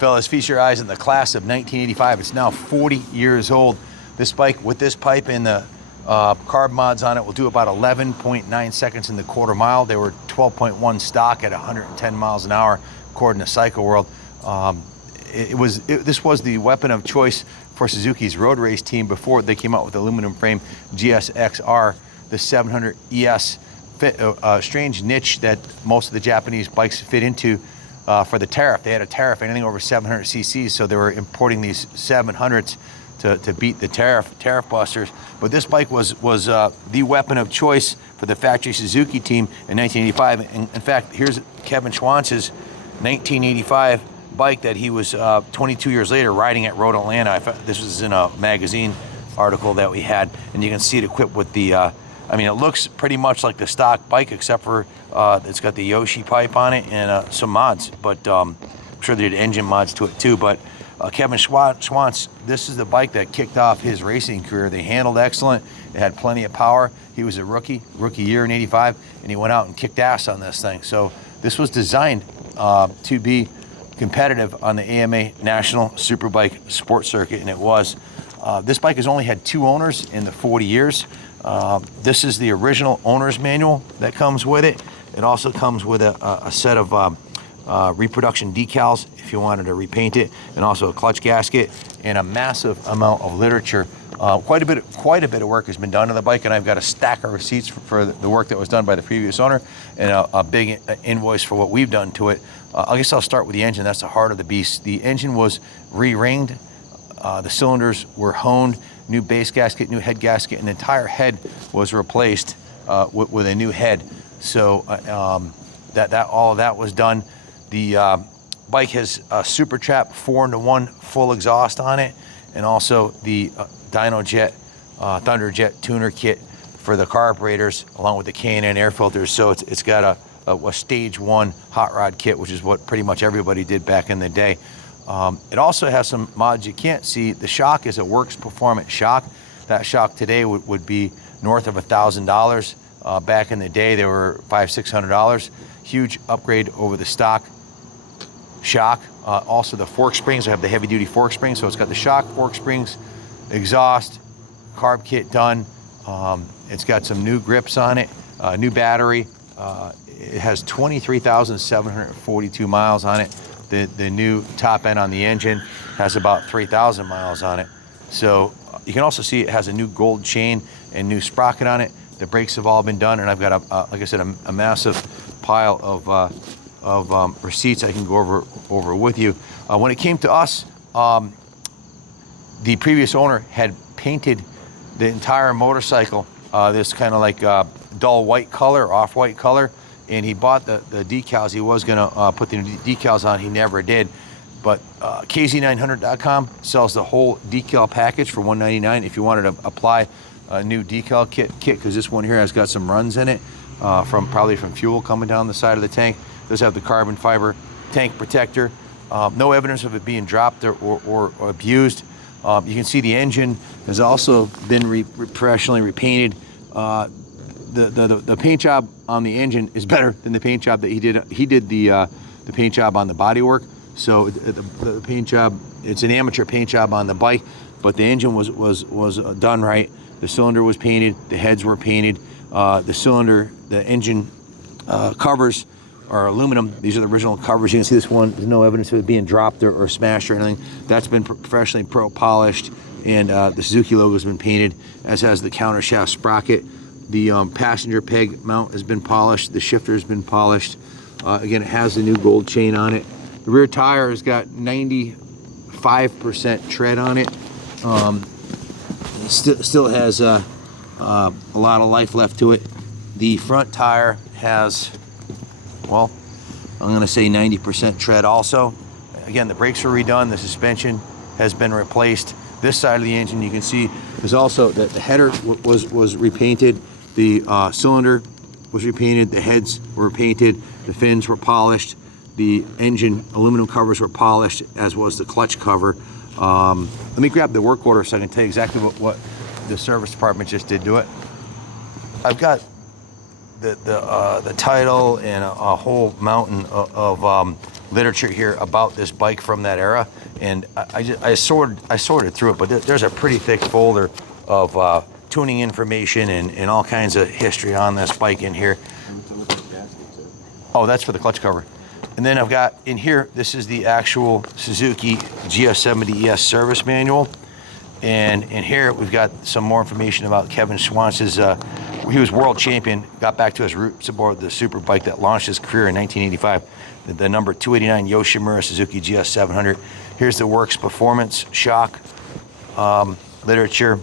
Fellas, feast your eyes in the class of 1985. It's now 40 years old. This bike with this pipe and the carb mods on it will do about 11.9 seconds in the quarter mile. They were 12.1 stock at 110 miles an hour, according to Cycle World. This was the weapon of choice for Suzuki's road race team before they came out with the aluminum frame GS700R, the 700ES. Fit a strange niche that most of the Japanese bikes fit into. For the tariff. They had a tariff anything over 700 cc's, so they were importing these 700s to beat the tariff busters. But this bike was the weapon of choice for the factory Suzuki team in 1985. And in fact, here's Kevin Schwantz's 1985 bike that he was 22 years later riding at Road Atlanta. This was in a magazine article that we had, and you can see it equipped with the I mean, it looks pretty much like the stock bike, except for it's got the Yoshi pipe on it and some mods. But I'm sure they did engine mods to it too. But Kevin Schwantz, this is the bike that kicked off his racing career. They handled excellent. It had plenty of power. He was a rookie year in '85, and he went out and kicked ass on this thing. So this was designed to be competitive on the AMA National Superbike Sports Circuit, and it was. This bike has only had 2 owners in the 40 years. This is the original owner's manual that comes with it. It also comes with a set of reproduction decals if you wanted to repaint it, and also a clutch gasket and a massive amount of literature. Quite a bit of work has been done to the bike, and I've got a stack of receipts for the work that was done by the previous owner, and a big invoice for what we've done to it. I guess I'll start with the engine. That's the heart of the beast. The engine was re-ringed. The cylinders were honed. New base gasket, new head gasket, and the entire head was replaced with a new head. So all of that was done. The bike has a Super Trap 4-in-1 full exhaust on it, and also the DynoJet Thunderjet tuner kit for the carburetors, along with the K&N air filters. So it's got a stage 1 hot rod kit, which is what pretty much everybody did back in the day. It also has some mods you can't see. The shock is a Works Performance shock. That shock today would be north of $1,000. Back in the day, they were $500–600. Huge upgrade over the stock shock. Also the fork springs. I have the heavy duty fork springs, so it's got the shock, fork springs, exhaust, carb kit done. It's got some new grips on it, new battery. It has 23,742 miles on it. The new top end on the engine has about 3,000 miles on it. So you can also see it has a new gold chain and new sprocket on it. The brakes have all been done, and I've got like I said, a massive pile of receipts I can go over with you. When it came to us, the previous owner had painted the entire motorcycle this kind of like dull white color, off-white color. And he bought the decals. He was gonna put the decals on, he never did. But KZ900.com sells the whole decal package for $199 if you wanted to apply a new decal kit, because this one here has got some runs in it, probably from fuel coming down the side of the tank. It does have the carbon fiber tank protector. No evidence of it being dropped or abused. You can see the engine has also been professionally repainted. The paint job on the engine is better than the paint job that he did. He did the paint job on the bodywork. So the paint job, it's an amateur paint job on the bike, but the engine was done right. The cylinder was painted, the heads were painted. The cylinder, the engine covers are aluminum. These are the original covers. You can see this one, there's no evidence of it being dropped or smashed or anything. That's been professionally polished, and the Suzuki logo has been painted, as has the counter shaft sprocket. The passenger peg mount has been polished. The shifter has been polished. Again, it has the new gold chain on it. The rear tire has got 95% tread on it. Still has a lot of life left to it. The front tire has, well, I'm going to say 90% tread also. Again, the brakes were redone. The suspension has been replaced. This side of the engine, you can see, there's also the header was repainted. The cylinder was repainted. The heads were painted. The fins were polished. The engine aluminum covers were polished, as was the clutch cover. Let me grab the work order so I can tell you exactly what the service department just did to it. I've got the title and a whole mountain of literature here about this bike from that era, and I sorted through it, but there's a pretty thick folder of tuning information and all kinds of history on this bike in here. Oh, that's for the clutch cover. And then I've got in here, this is the actual Suzuki GS700ES service manual. And in here, we've got some more information about Kevin Schwantz's, he was world champion, got back to his roots aboard the super bike that launched his career in 1985, the number 289 Yoshimura Suzuki GS700. Here's the works performance shock literature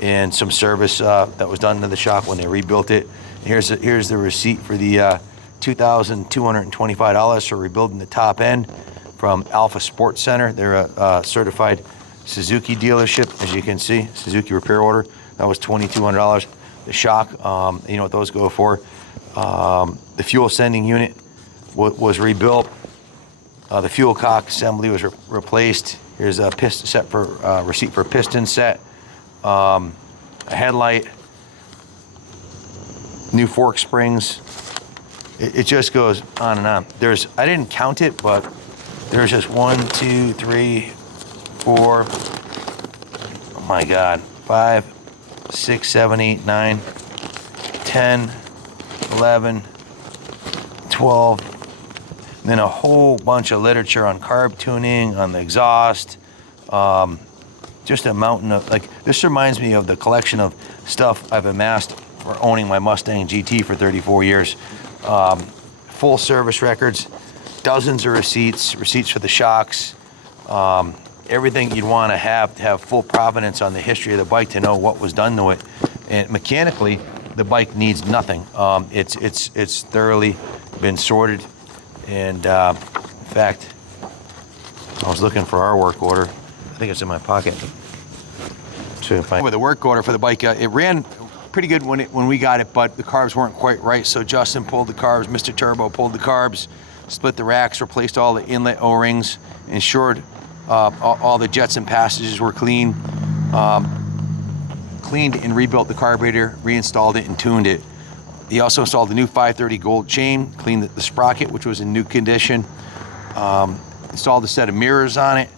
and some service that was done to the shock when they rebuilt it. Here's the receipt for the $2,225 for rebuilding the top end from Alpha Sports Center. They're a certified Suzuki dealership, as you can see. Suzuki repair order, that was $2,200. The shock, you know what those go for. The fuel sending unit was rebuilt. The fuel cock assembly was replaced. Here's a piston set for receipt for a piston set. A headlight, new fork springs. It just goes on and on. I didn't count it, but there's just 1, 2, 3, 4, oh my God, 5, 6, 7, 8, 9, 10, 11, 12, and then a whole bunch of literature on carb tuning, on the exhaust, just a mountain of, like, this reminds me of the collection of stuff I've amassed for owning my Mustang GT for 34 years. Full service records, dozens of receipts for the shocks, everything you'd want to have full provenance on the history of the bike to know what was done to it. And mechanically, the bike needs nothing. It's thoroughly been sorted. And in fact, I was looking for our work order. I think it's in my pocket. With the work order for the bike, it ran pretty good when we got it, but the carbs weren't quite right. So Justin pulled the carbs, Mr. Turbo pulled the carbs, split the racks, replaced all the inlet O-rings, ensured all the jets and passages were clean, cleaned and rebuilt the carburetor, reinstalled it and tuned it. He also installed the new 530 gold chain, cleaned the sprocket, which was in new condition, installed a set of mirrors on it,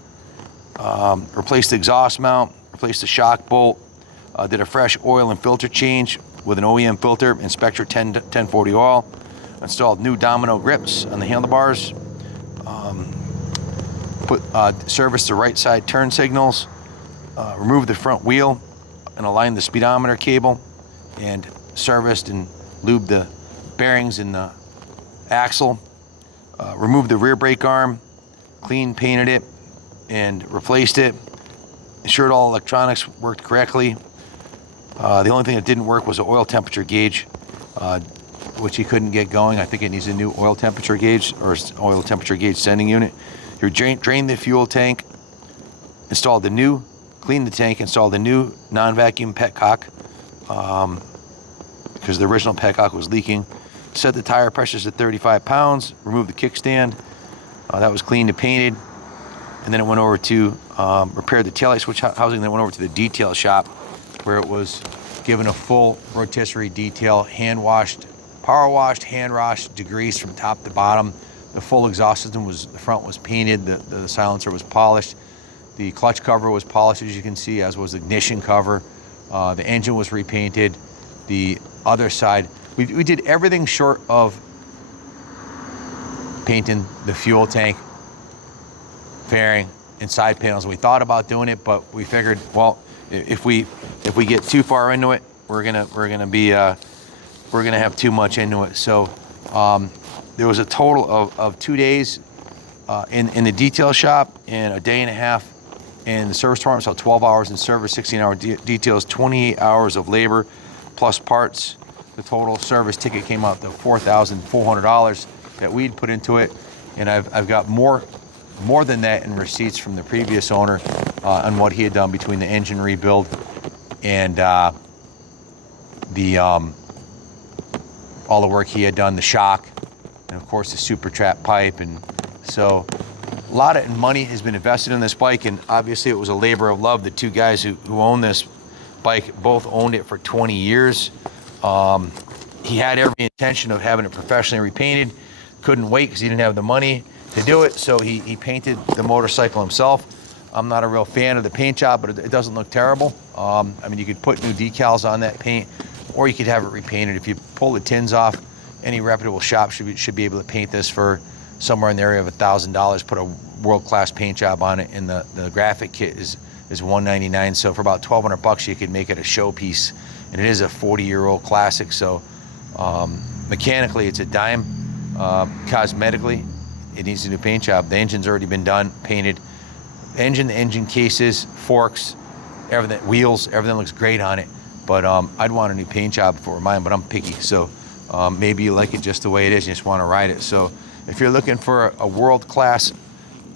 replaced the exhaust mount, replaced the shock bolt, did a fresh oil and filter change with an OEM filter and Spectra 1040 oil, installed new domino grips on the handlebars, serviced the right side turn signals, removed the front wheel and aligned the speedometer cable, and serviced and lubed the bearings in the axle, removed the rear brake arm, clean painted it and replaced it, ensured all electronics worked correctly. The only thing that didn't work was the oil temperature gauge, which he couldn't get going. I think it needs a new oil temperature gauge or oil temperature gauge sending unit. He drained the fuel tank, cleaned the tank, installed a new non-vacuum petcock because the original petcock was leaking. Set the tire pressures at 35 pounds, removed the kickstand. That was cleaned and painted. And then it went over to repair the taillight switch housing. Then it went over to the detail shop where it was given a full rotisserie detail, hand washed, power washed, hand washed, degreased from top to bottom. The full exhaust system the front was painted, the silencer was polished. The clutch cover was polished, as you can see, as was the ignition cover. The engine was repainted. the other side. We did everything short of painting the fuel tank, fairing, and side panels. We thought about doing it, but we figured, well, if we get too far into it, we're gonna have too much into it. So there was a total of 2 days in the detail shop and a day and a half in the service department. So 12 hours in service, 16-hour details, 28 hours of labor plus parts. The total service ticket came out to $4,400 that we'd put into it, and I've got more than that in receipts from the previous owner on what he had done between the engine rebuild and all the work he had done, the shock, and of course the super trap pipe. And so a lot of money has been invested in this bike, and obviously it was a labor of love. The two guys who own this bike both owned it for 20 years. He had every intention of having it professionally repainted, couldn't wait because he didn't have the money to do it, so he painted the motorcycle himself. I'm not a real fan of the paint job, but it doesn't look terrible. I mean, you could put new decals on that paint, or you could have it repainted. If you pull the tins off, any reputable shop should be able to paint this for somewhere in the area of $1,000, put a world-class paint job on it, and the graphic kit is $199. So for about $1,200 you could make it a showpiece, and it is a 40-year-old classic. So mechanically it's a dime. Cosmetically it needs a new paint job. The engine's already been done, painted. The engine cases, forks, everything, wheels, everything looks great on it. But I'd want a new paint job if it were mine, but I'm picky. So maybe you like it just the way it is, you just want to ride it. So if you're looking for a world-class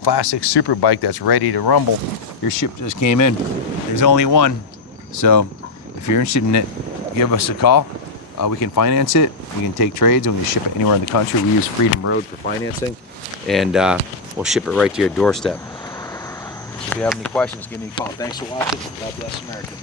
classic super bike that's ready to rumble, your ship just came in. There's only one. So if you're interested in it, give us a call. We can finance it. We can take trades, and we can ship it anywhere in the country. We use Freedom Road for financing, and we'll ship it right to your doorstep. So if you have any questions, give me a call. Thanks for watching. God bless America.